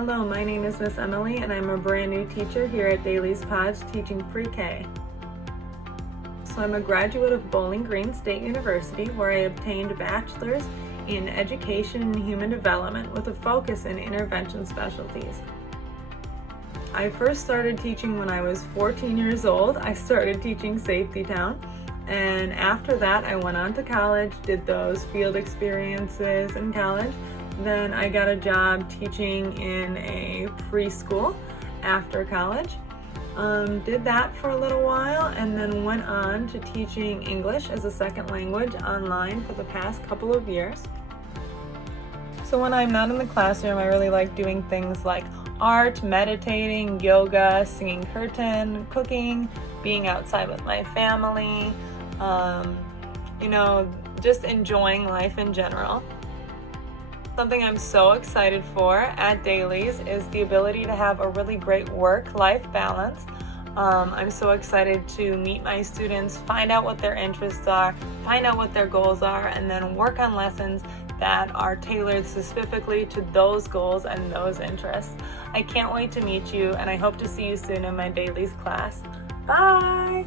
Hello, my name is Miss Emily and I'm a brand new teacher here at Dailies Podge teaching pre-K. So I'm a graduate of Bowling Green State University where I obtained a bachelor's in education and human development with a focus in intervention specialties. I first started teaching when I was 14 years old. I started teaching Safety Town, and after that I went on to college, did those field experiences in college. Then I got a job teaching in a preschool after college. Did that for a little while and then went on to teaching English as a second language online for the past couple of years. So when I'm not in the classroom, I really like doing things like art, meditating, yoga, singing curtain, cooking, being outside with my family, just enjoying life in general. Something I'm so excited for at Dailies is the ability to have a really great work-life balance. I'm so excited to meet my students, find out what their interests are, find out what their goals are, and then work on lessons that are tailored specifically to those goals and those interests. I can't wait to meet you, and I hope to see you soon in my Dailies class. Bye!